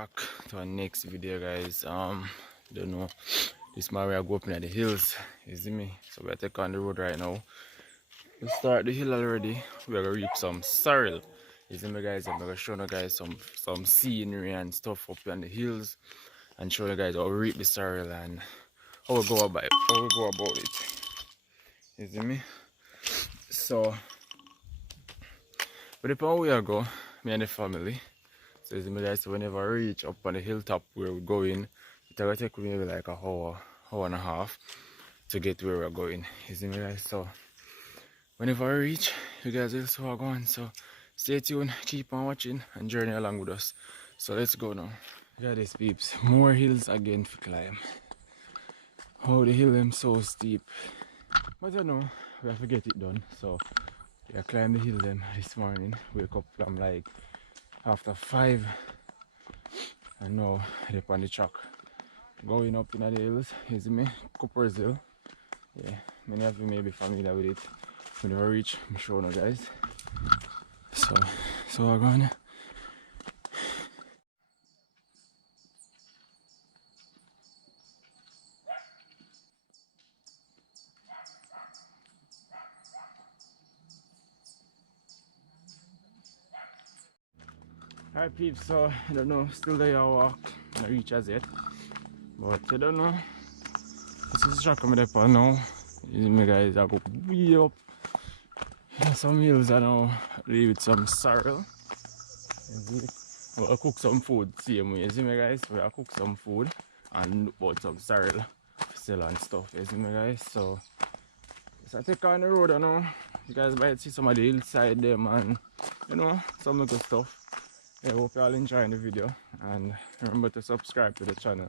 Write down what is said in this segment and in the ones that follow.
back to our next video, guys. Don't know, this man we are go up in the hills, you see me? So we are taking on the road right now. We start the hill already. We are gonna reap some sorrel, you see me, guys. I'm gonna show you guys some scenery and stuff up on the hills, and show you guys how we reap the sorrel and how we go about it, you see me? So but upon we are go, me and the family. So you see me, guys, so whenever I reach up on the hilltop where we're going, it's gonna take maybe like a hour and a half to get where we're going. You see me, guys? So whenever I reach, you guys will see where we're going. So stay tuned, keep on watching and journey along with us. So let's go now. Look at this, peeps. More hills again to climb. Oh, the hill them so steep. But you know, we have to get it done. So we climbed the hill them this morning. Wake up from like after 5, and now they're on the track going up in the hills. You see me? Cooper's Hill. Yeah, many of you may be familiar with it. Whenever I reach, I'm showing you guys. So we're going. Alright, peeps, so I don't know, still there I walk, I reach as yet, but I don't know. This is the track I'm up on now. You see me, guys, I go way up. Some hills I now leave with some sorrel. We'll cook some food, same way, you see me, guys? We'll cook some food and look about some sorrel sell and stuff, you see me, guys? So I take on the road, you know. You guys might see some of the hillside there, man. You know, some little stuff. I hope you all enjoying the video, and remember to subscribe to the channel,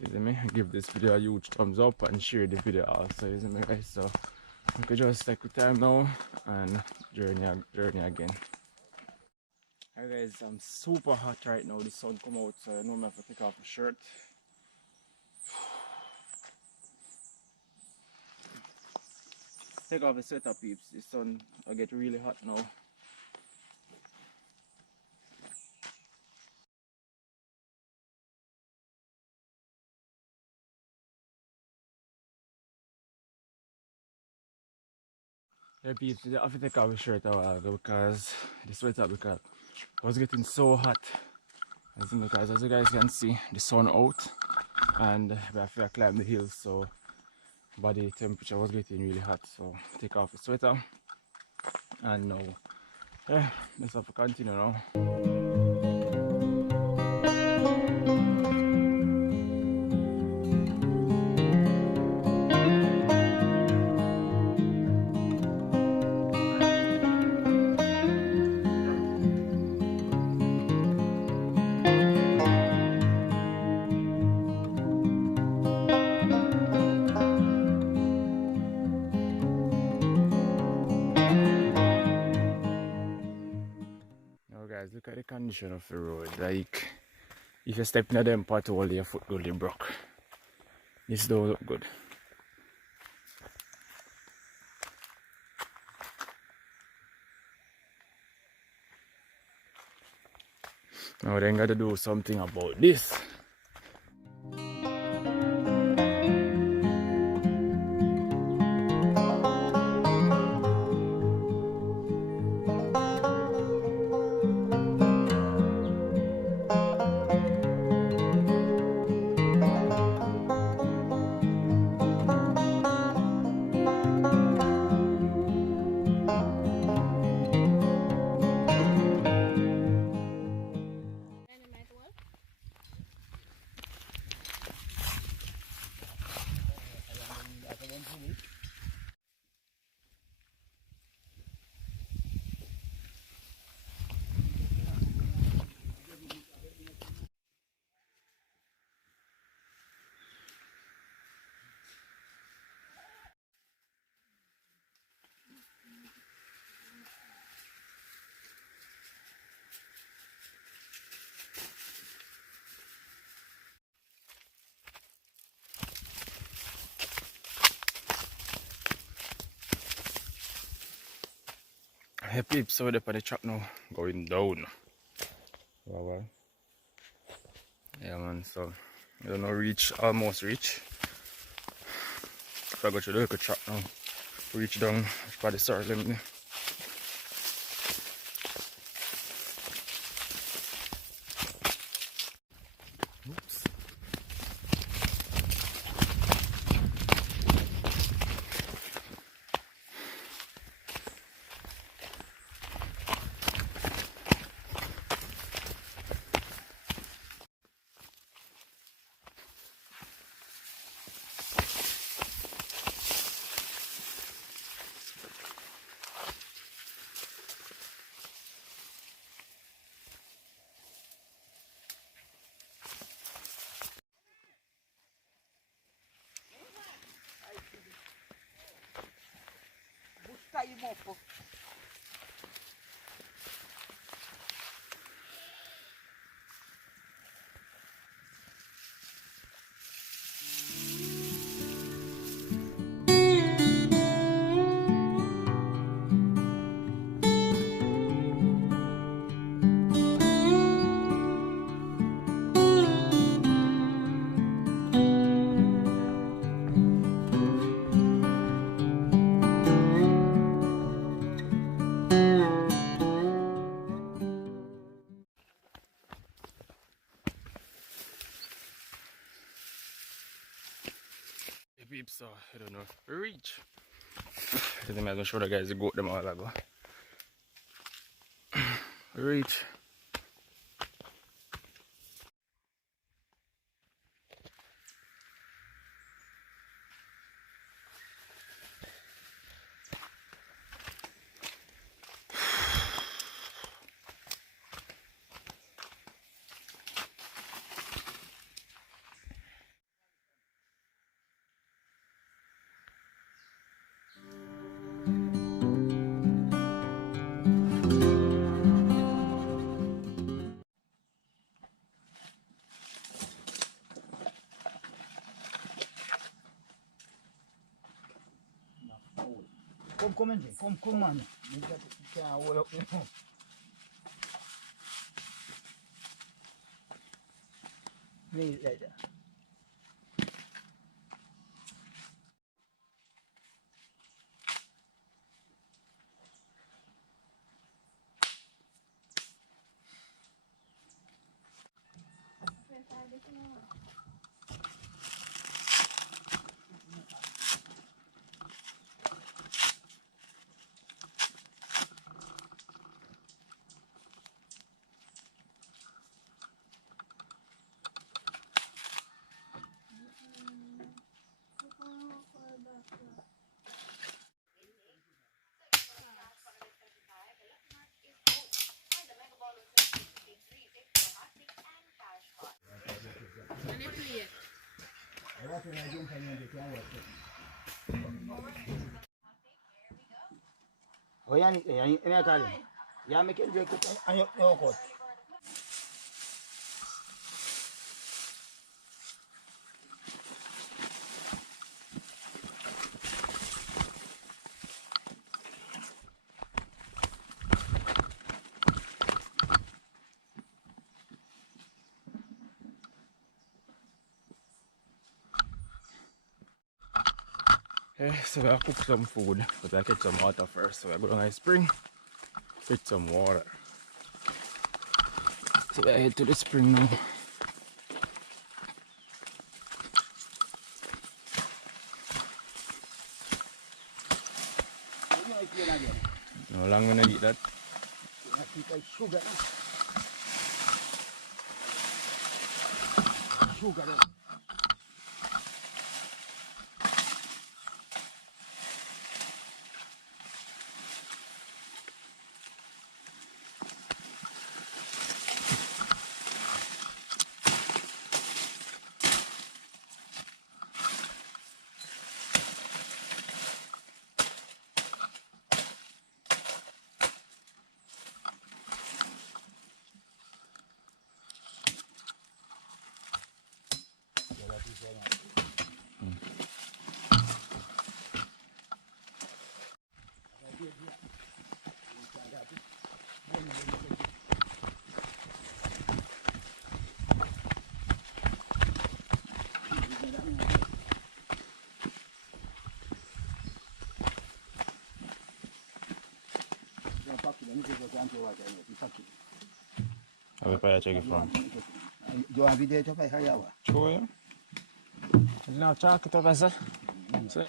you see me? Give this video a huge thumbs up and share the video also, you see me, guys? So we could just take the time now and journey again. Alright, guys, I'm super hot right now. The sun come out, so I know I have to take off my shirt. Take off the sweater, peeps. The sun will get really hot now. Yeah, peeps, I have to take off the shirt a while ago because the sweater, because it was getting so hot. As you guys can see, the sun out, and we have to climb the hills, so body temperature was getting really hot. So take off the sweater, and now, yeah, let's have to continue now. Guys, look at the condition of the road. Like, if you step in them pothole, your foot will be broke. This don't look good. Now they gotta do something about this. Hey peeps, so we're up on the track now, going down. Wow. Yeah, man. So I don't know, almost reach. If I go to the local trap now, reach down for the start limit. Oops. Hey peeps, so I don't know if we reach. I think I'm gonna show the guys the goat them all ago. We reach. Come in, come on. You can't hold up, you know. Leave it like that. Oh, yeah, I call him. Yeah, make it break it and you cut. Yeah, so I cook some food, but I get some water first. So I go down to the spring, get some water. So I head to the spring now. No long when I eat that. Sugar. Sugar. Have a fire check it from. Do you have video to fire yawa? Sure, yeah. You know, chalk it up, I said. See?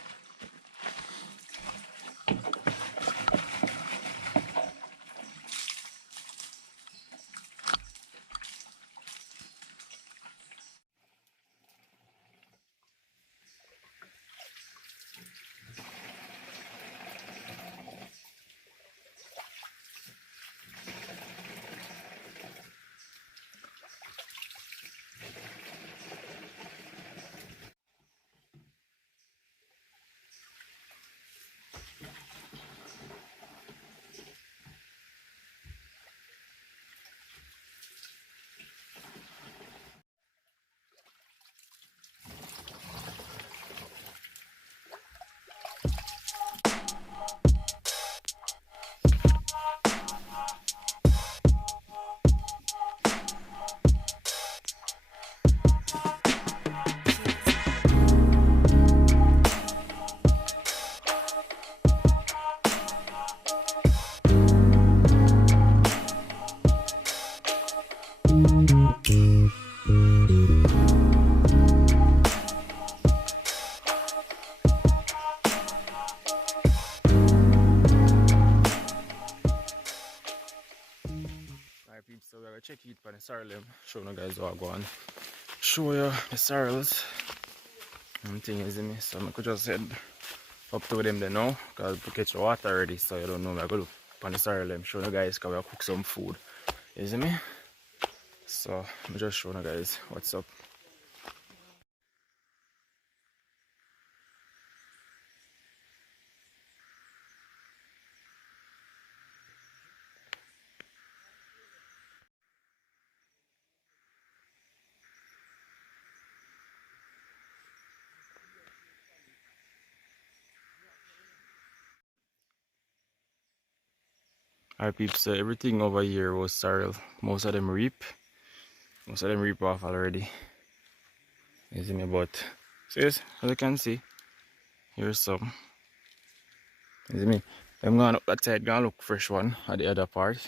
Alright, peeps, so we're gonna check it for the sorrel. Show you guys what I go on. Show you the sorrels. And thing is me. So I could just head up to them there now. Because we catch the water already. So you don't know me. I go look on the sorrel. I'm showing you guys because we'll cook some food. You see me? So I'm just showing you guys what's up. Alright peeps, so everything over here was sorrel. Most of them reap. Most of them reap off already. You see me, but see this? As you can see, here's some. You see me? I'm going up that side, gonna look fresh one at the other part.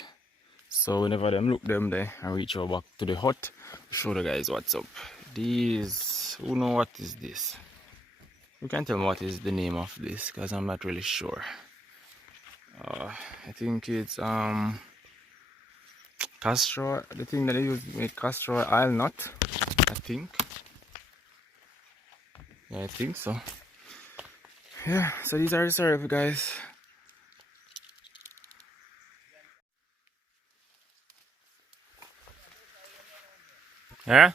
So whenever them look them there and reach over back to the hut, show the guys what's up. These, who know what is this? You can tell me what is the name of this, because I'm not really sure. I think it's castor, the thing that they use to make castor oil nut, I think. Yeah, I think so. Yeah, so these are the syrup, guys. Yeah?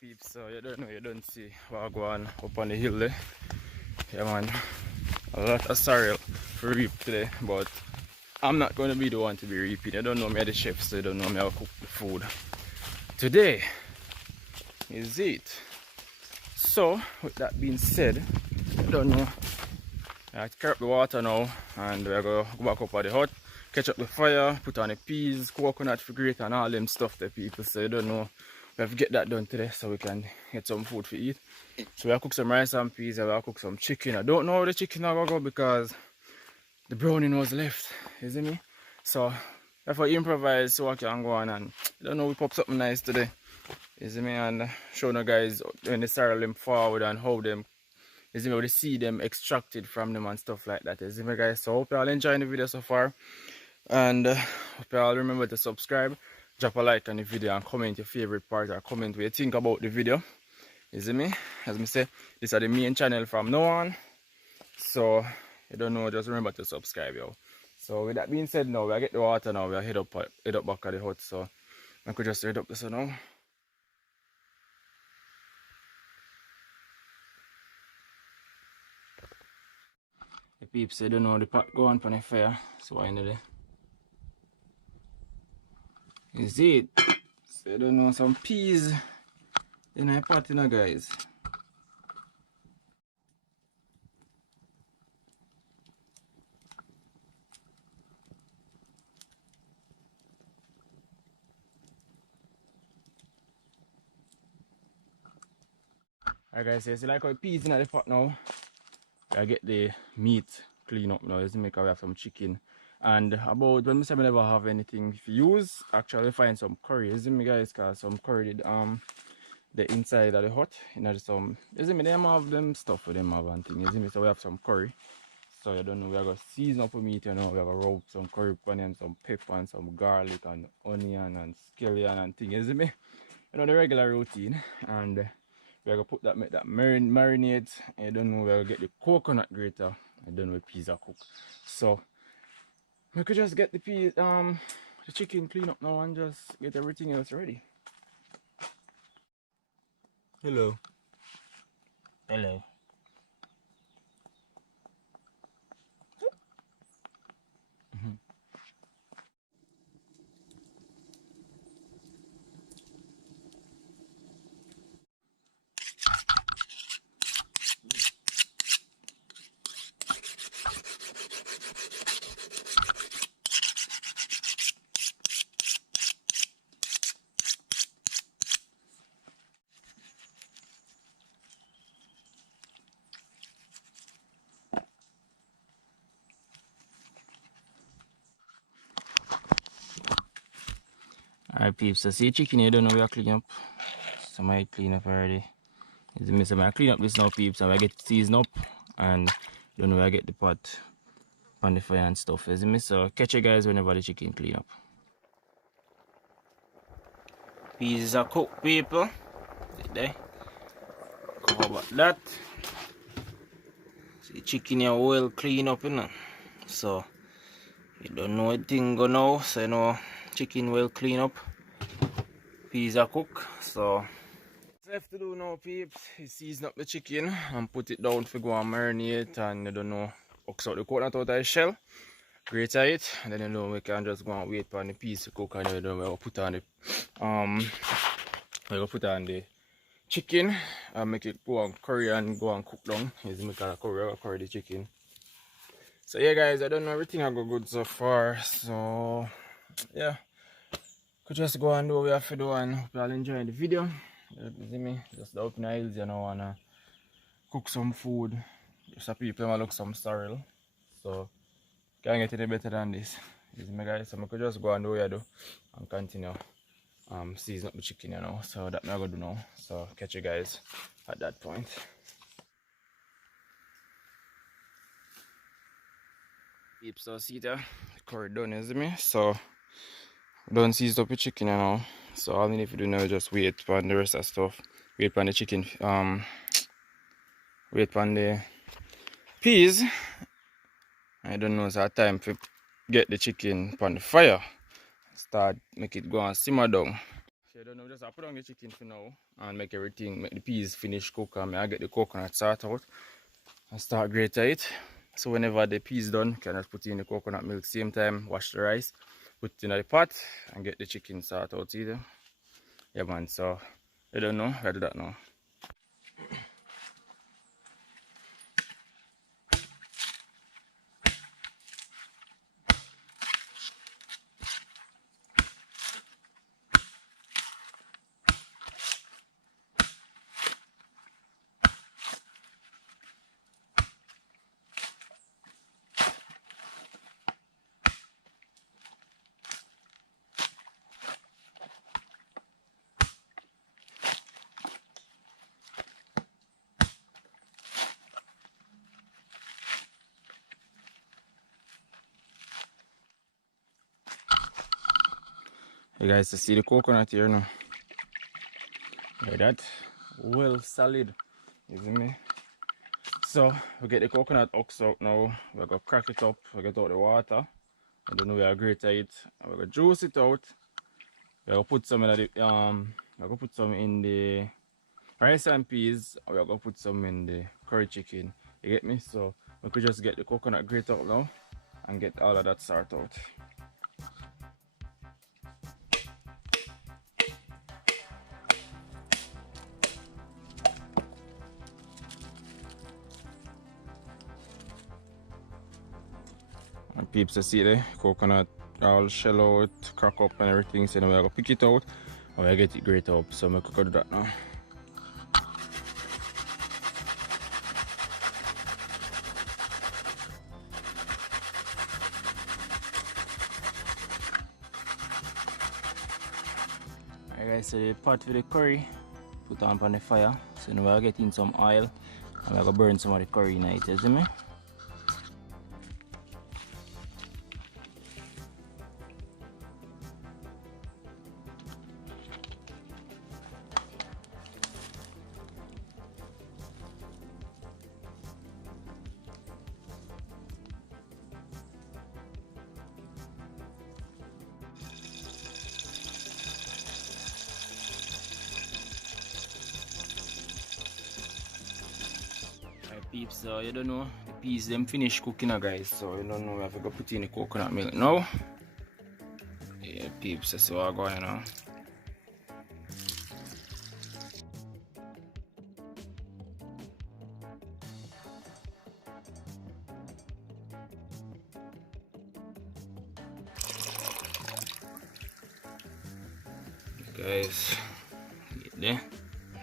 Peeps, so you don't know, you don't see what I go on up on the hill there. Yeah man, a lot of sorrel for reap today, but I'm not going to be the one to be reaping. You don't know me as the chef, so you don't know me how to cook the food. Today is it. So, with that being said, I don't know. I carry up the water now and we're going to go back up at the hut, catch up the fire, put on the peas, coconut for grate and all them stuff that people say. You don't know. We have to get that done today so we can get some food to eat. So we'll cook some rice and peas and we'll cook some chicken. I don't know how the chicken are going to go because the browning was left, you see me? So if I improvise so I can go on and I don't know, we pop something nice today. You see me, and showing you guys when they start them forward and how them, you see me, how they see them extracted from them and stuff like that. You see me, guys. So hope you all enjoying the video so far, and hope you all remember to subscribe, drop a like on the video, and comment your favorite part or comment what you think about the video. You see me, as me say, this is the main channel from now on. So you don't know, just remember to subscribe, yo. So with that being said, now we get the water now. We are head up back at the hut. So I could just head up this now. The peeps, they don't know the pot go on for the fire, so I know the. You see it? So you don't know some peas in a pot, you know, guys. Alright, guys, so you see like how peas in the pot now. I get the meat clean up now. You see, make we have some chicken. And about when I say I never have anything to use, actually find some curry. You see me, guys, cause some curry the inside of the hut. You know, some, you see me, them have them stuff for them have and thing. You see me, so we have some curry. So you don't know, we are going to season up the meat, you know, we are going to rub some curry and some pepper and some garlic and onion and scallion and thing. You see me? You know, the regular routine. And we're going to put that, make that marinate. I don't know, we're going to get the coconut grater. I don't know if peas are cooked. So we could just get the peas, the chicken clean up now and just get everything else ready. Hello. Hello. Alright, peeps, so see chicken you don't know we are clean up. So I might clean up already. As me say, I clean up this now, peeps, and I get seasoned up and don't know where I get the pot on the fire and stuff. As me, so catch you guys whenever the chicken clean up. Peas are cooked, people. See there. Cover back that. See chicken here well clean up, you know. So you don't know anything go now, so you know chicken well clean up. Peas are cooked, so what's left to do now, peeps, is season up the chicken and put it down for go and marinate, and you don't know, ox out the coconut out of the shell, grate it, and then you know we can just go and wait for the peas to cook, and you know we'll put on the chicken and make it go and curry and go and cook down. Is make a curry the chicken. So yeah, guys, I don't know, everything I go good so far, so yeah, could just go and do what we have to do, and hope you all enjoy the video. You see me, just the open eyes, you know, wanna cook some food. Just a people wanna look some sterile, so can't get any better than this. You see me, guys, so I could just go and do what I do and continue season up the chicken, you know. So that I'm gonna do now. So catch you guys at that point. Peeps, so see there, the curry done, you see me. So done season up the chicken, you know. So all you need to do now is just wait for the rest of the stuff. Wait for the chicken, wait for the peas. I don't know, it's our time to get the chicken on the fire. Start make it go and simmer down. So I don't know, just I put on the chicken for now and make everything, make the peas finish cook, and I get the coconut salt out and start grate it. So whenever the peas done, can just put in the coconut milk same time, wash the rice, put it in the pot and get the chicken salt out either. Yeah man, so I don't know, I do that now. You guys to see the coconut here now. Like that. Well solid. You see me? So we get the coconut husk out now. We're gonna crack it up, we get out the water. I don't know we are grate it. We're gonna juice it out. We're gonna put some in the rice and peas. We're gonna put some in the curry chicken. You get me? So we could just get the coconut grate out now and get all of that sort out. And peeps, you see the coconut all shell out, crack up and everything. So now we're gonna pick it out and we're gonna get it grate up. So I'm gonna do that now. Alright guys, so the pot for the curry, put on the fire. So now we're getting some oil and we're gonna burn some of the curry in it, you see me? Peeps, so you don't know the peas them finish cooking now guys, so you don't know we have to go put in the coconut milk now. Yeah peeps, that's what I'm going on. Guys, get there.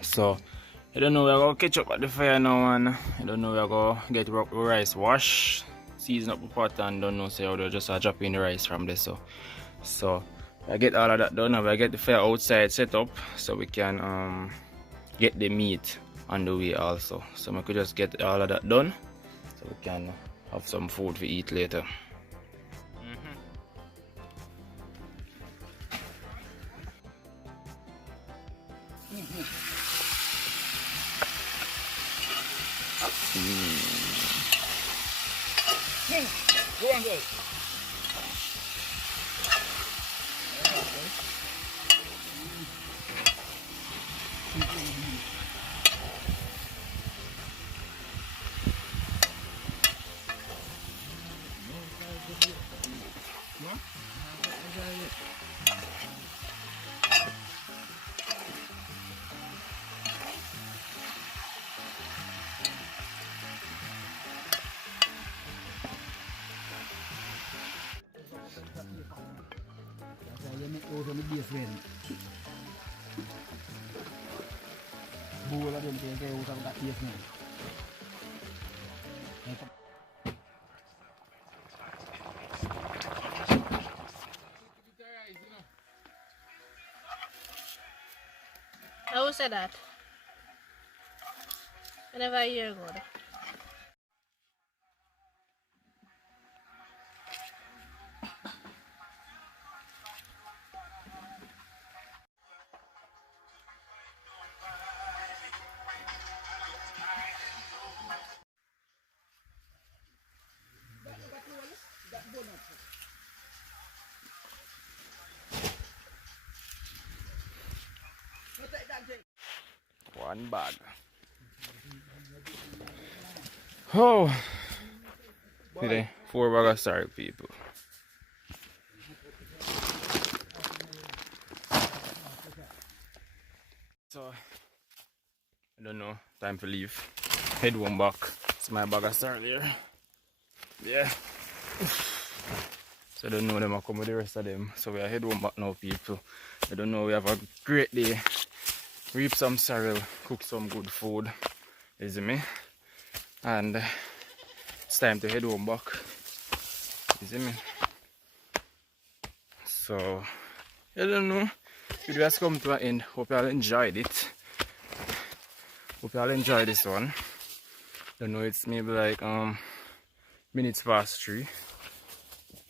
So I don't know we're gonna catch up at the fire now, and I don't know we're gonna get rice wash, season up the pot, and don't know say how to just drop in the rice from there. So I get all of that done, and I get the fire outside set up so we can get the meat on the way also. So we could just get all of that done so we can have some food to eat later. Go on, go. Bola din kayak usang tak biasnya. Who said that? Whenever a year ago. One bag. Oh, today 4 bags of sorry people. So I don't know, time to leave. Head home back. It's my bag of sorry there. Yeah. So I don't know them I come with the rest of them. So we are head home back now people. I don't know, we have a great day. Reap some sorrel, cook some good food, you see me? And it's time to head home back, you see me? So, I don't know, video has come to an end. Hope you all enjoyed it. Hope you all enjoyed this one. Don't know, it's maybe like minutes past 3.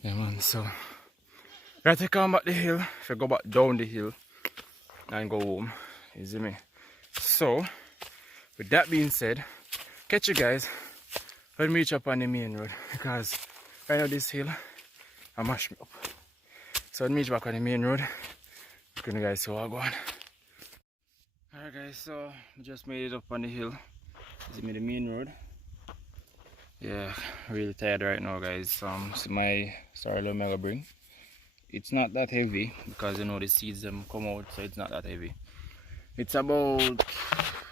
Yeah man, so Gotta take on back the hill. If I go back down the hill and go home. You see me? So, with that being said, catch you guys when we reach up on the main road, because right now this hill I mash me up. So when we reach back on the main road, you can guys see what I go on. Alright guys, so we just made it up on the hill. This is the main road. Yeah, really tired right now guys. See my sorrel mega bring. It's not that heavy because you know the seeds them come out, so it's not that heavy. It's about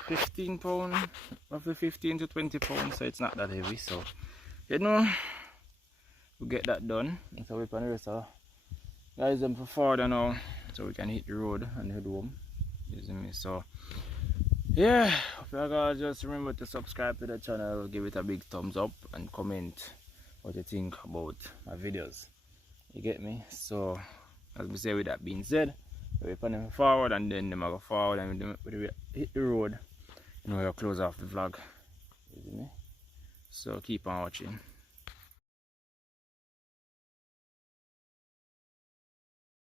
15 pounds, roughly 15 to 20 pounds, so it's not that heavy. So you know, we get that done. And so we can rest guys them for further now, so we can hit the road and head home. You see me? So yeah, if you guys just remember to subscribe to the channel, give it a big thumbs up and comment what you think about my videos. You get me? So as we say, with that being said, we put them forward and then they go forward and we hit the road. You know, we'll close off the vlog. You see me? So keep on watching.